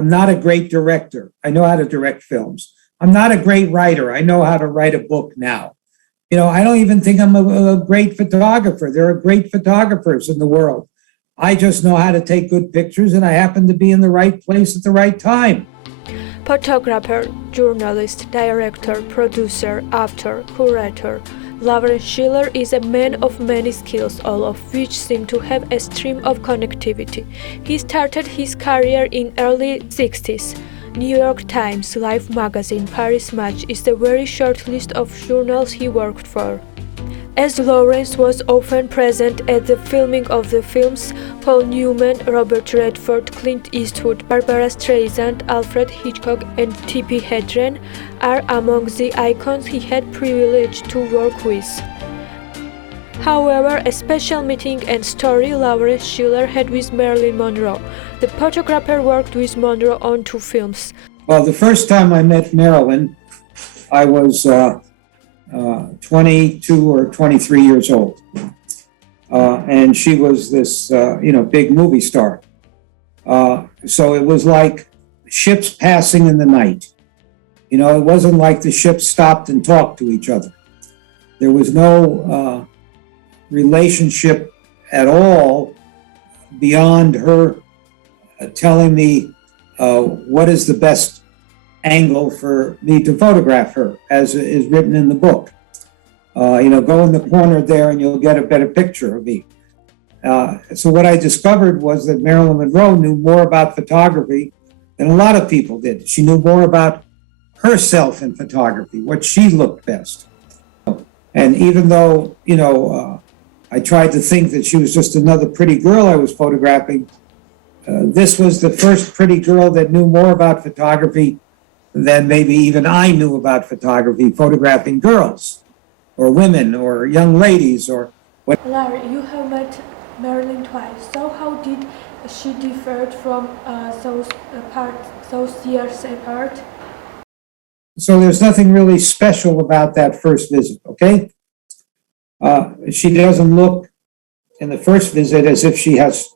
I'm not a great director. I know how to direct films. I'm not a great writer. I know how to write a book now. I don't even think I'm a great photographer. There are great photographers in the world. I just know how to take good pictures, and I happen to be in the right place at the right time. Photographer, journalist, director, producer, actor, curator. Lawrence Schiller is a man of many skills, all of which seem to have a stream of connectivity. He started his career in early 60s. New York Times, Life magazine, Paris Match is a very short list of journals he worked for. As Lawrence was often present at the filming of the films, Paul Newman, Robert Redford, Clint Eastwood, Barbara Streisand, Alfred Hitchcock, and Tippi Hedren are among the icons he had privilege to work with. However, a special meeting and story Lawrence Schiller had with Marilyn Monroe. The photographer worked with Monroe on 2 films. Well, the first time I met Marilyn, I was 22 or 23 years old. And she was this, big movie star. So it was like ships passing in the night. It wasn't like the ships stopped and talked to each other. There was no relationship at all beyond her telling me what is the best angle for me to photograph her, as is written in the book. Go in the corner there and you'll get a better picture of me. So what I discovered was that Marilyn Monroe knew more about photography than a lot of people did. She knew more about herself in photography, what she looked best. And even though, I tried to think that she was just another pretty girl I was photographing, this was the first pretty girl that knew more about photography than maybe even I knew about photography, photographing girls or women or young ladies or what. Larry, you have met Marilyn twice, so how did she differ from those years apart? So there's nothing really special about that first visit, okay? She doesn't look in the first visit as if she has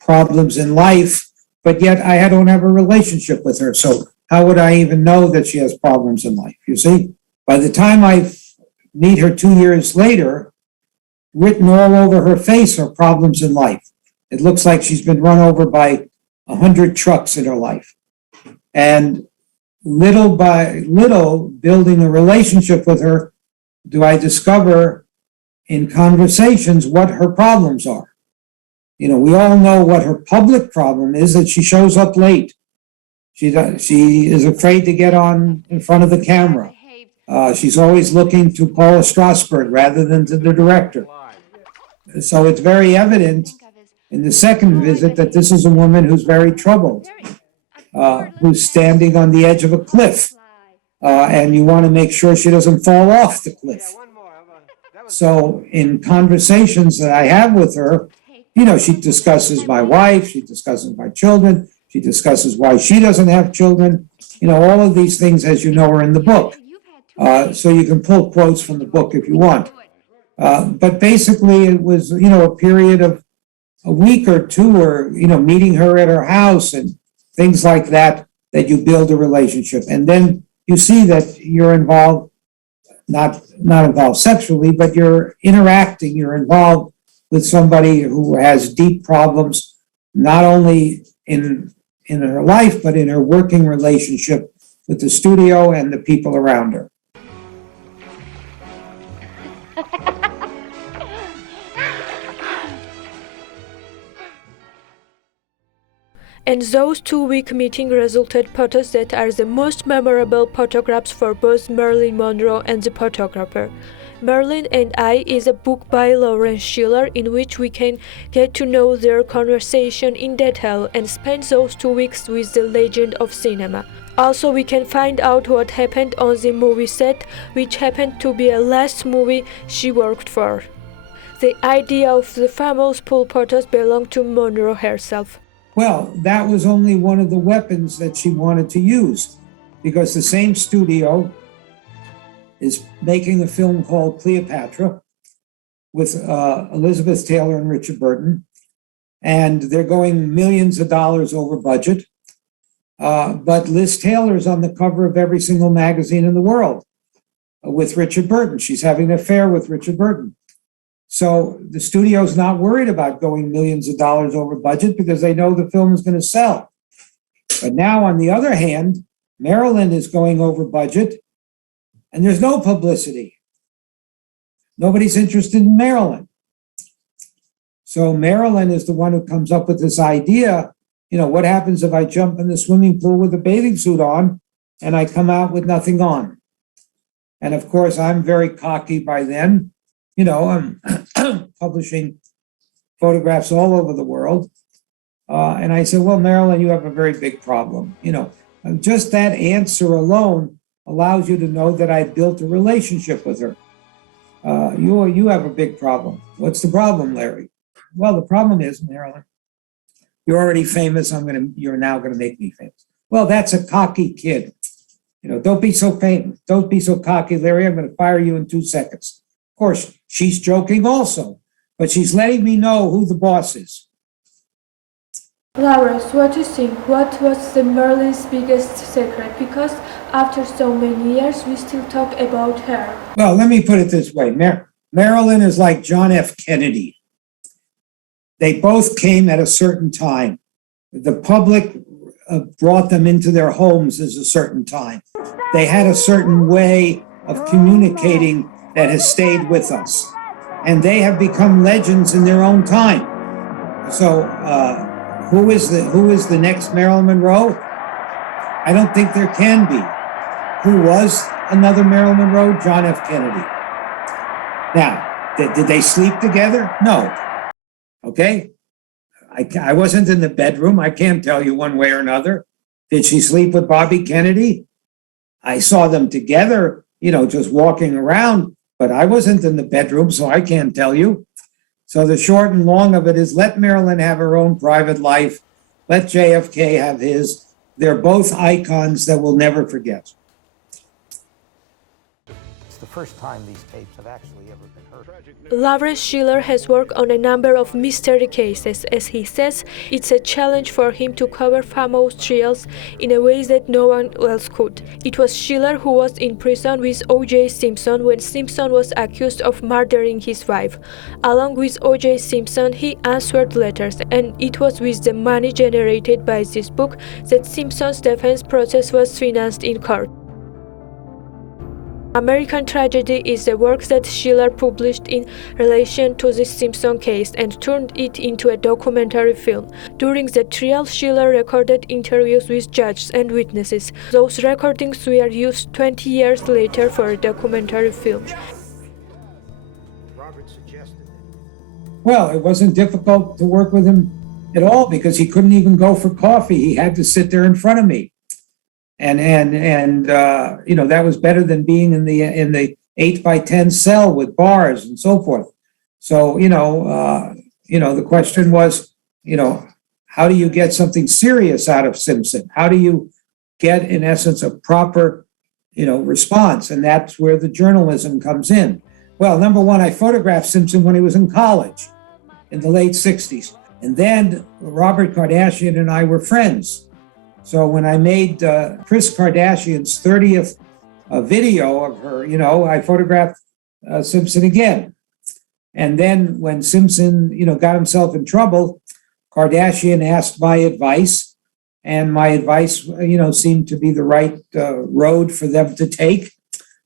problems in life, but yet I don't have a relationship with her. So how would I even know that she has problems in life? You see, by the time I meet her 2 years later, written all over her face are problems in life. It looks like she's been run over by 100 trucks in her life. And little by little, building a relationship with her, do I discover in conversations what her problems are. We all know what her public problem is, that she shows up late. She is afraid to get on in front of the camera. She's always looking to Paula Strasberg rather than to the director. So it's very evident in the second visit that this is a woman who's very troubled, who's standing on the edge of a cliff, and you want to make sure she doesn't fall off the cliff. So in conversations that I have with her, she discusses my wife, she discusses my children, she discusses why she doesn't have children. All of these things, as you know, are in the book. So you can pull quotes from the book if you want. But basically it was, a period of a week or two, or, meeting her at her house and things like that, that you build a relationship. And then you see that you're involved, not involved sexually, but you're interacting, you're involved with somebody who has deep problems, not only in her life, but in her working relationship with the studio and the people around her. And those 2-week meetings resulted photos that are the most memorable photographs for both Marilyn Monroe and the photographer. Merlin and I is a book by Lawrence Schiller in which we can get to know their conversation in detail and spend those 2 weeks with the legend of cinema. Also, we can find out what happened on the movie set, which happened to be the last movie she worked for. The idea of the famous pool photos belonged to Monroe herself. Well, that was only one of the weapons that she wanted to use, because the same studio is making a film called Cleopatra with Elizabeth Taylor and Richard Burton, and they're going millions of dollars over budget. But Liz Taylor's on the cover of every single magazine in the world with Richard Burton. She's having an affair with Richard Burton. So the studio's not worried about going millions of dollars over budget because they know the film is going to sell. But now, on the other hand, Marilyn is going over budget and there's no publicity. Nobody's interested in Marilyn. So Marilyn is the one who comes up with this idea, what happens if I jump in the swimming pool with a bathing suit on and I come out with nothing on? And of course, I'm very cocky by then. I'm publishing photographs all over the world. And I said, well, Marilyn, you have a very big problem. And just that answer alone allows you to know that I built a relationship with her. You have a big problem. What's the problem, Larry? Well, the problem is, Marilyn, you're already famous. You're now going to make me famous. Well, that's a cocky kid. Don't be so famous. Don't be so cocky, Larry. I'm going to fire you in 2 seconds. Of course, she's joking also, but she's letting me know who the boss is. Lawrence, what do you think? What was the Merlin's biggest secret? Because after so many years, we still talk about her. Well, let me put it this way. Marilyn is like John F. Kennedy. They both came at a certain time. The public brought them into their homes at a certain time. They had a certain way of communicating that has stayed with us. And they have become legends in their own time. So who is the next Marilyn Monroe? I don't think there can be. Who was another Marilyn Monroe? John F. Kennedy. Now, did they sleep together? No. Okay? I wasn't in the bedroom. I can't tell you one way or another. Did she sleep with Bobby Kennedy? I saw them together, just walking around, but I wasn't in the bedroom, so I can't tell you. So the short and long of it is let Marilyn have her own private life. Let JFK have his. They're both icons that we'll never forget. It's the first time these tapes have actually ever been heard. Lawrence Schiller has worked on a number of mystery cases. As he says, it's a challenge for him to cover famous trials in a way that no one else could. It was Schiller who was in prison with OJ Simpson when Simpson was accused of murdering his wife. Along with OJ Simpson, he answered letters, and it was with the money generated by this book that Simpson's defense process was financed in court. American Tragedy is a work that Schiller published in relation to the Simpson case and turned it into a documentary film. During the trial, Schiller recorded interviews with judges and witnesses. Those recordings were used 20 years later for a documentary film. Well, it wasn't difficult to work with him at all because he couldn't even go for coffee. He had to sit there in front of me. And that was better than being in the 8x10 cell with bars and so forth. So, the question was, how do you get something serious out of Simpson? How do you get, in essence, a proper, response? And that's where the journalism comes in. Well, number one, I photographed Simpson when he was in college in the late 60s. And then Robert Kardashian and I were friends. So when I made Kris Kardashian's 30th video of her, I photographed Simpson again. And then when Simpson, got himself in trouble, Kardashian asked my advice, and my advice, seemed to be the right road for them to take.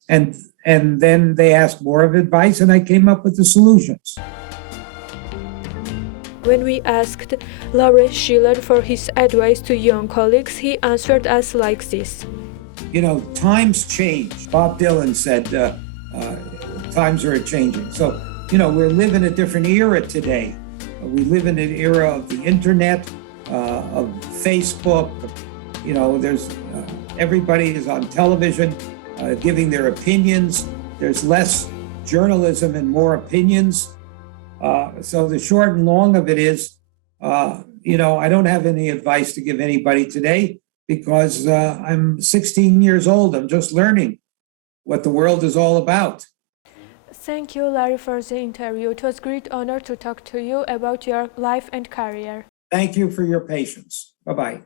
And then they asked more of advice, and I came up with the solutions. When we asked Lawrence Schiller for his advice to young colleagues, he answered us like this. Times change. Bob Dylan said times are changing. So, we're living a different era today. We live in an era of the internet, of Facebook. There's everybody is on television giving their opinions. There's less journalism and more opinions. So the short and long of it is, I don't have any advice to give anybody today because I'm 16 years old. I'm just learning what the world is all about. Thank you, Larry, for the interview. It was a great honor to talk to you about your life and career. Thank you for your patience. Bye-bye.